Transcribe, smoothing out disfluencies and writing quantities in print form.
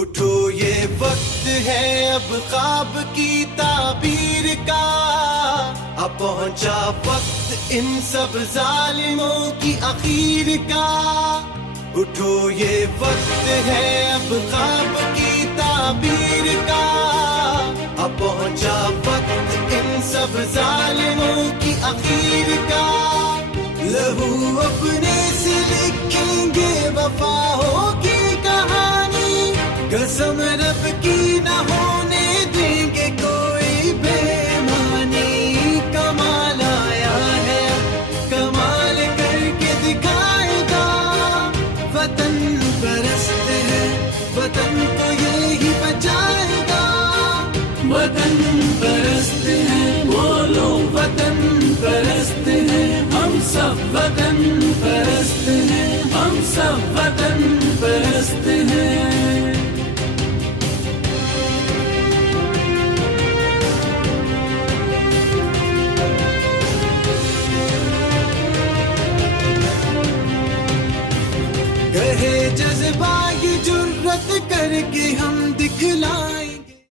اٹھو یہ وقت ہے اب خواب کی تعبیر کا، اب پہنچا وقت ان سب ظالموں کی اخیر کا. اٹھو یہ وقت ہے اب خواب کی تعبیر کا، اب پہنچا وقت ان سب ظالموں کی اخیر کا. لہو اپنے سے لکھیں گے وفا ہوگی کہانی، قسم رب کی نہ ہونے دیں گے کوئی بے ایمانی. کمال آیا ہے کمال کر کے دکھائے گا، وطن پرست ہے وطن کو یہی بچائے گا. وطن پرست ہے بولو وطن پرست ہے، ہم سب وطن پرست ہیں، ہم سب وطن پرست ہیں. کہے جذبہ یہ جرت کر کے ہم دکھلائیں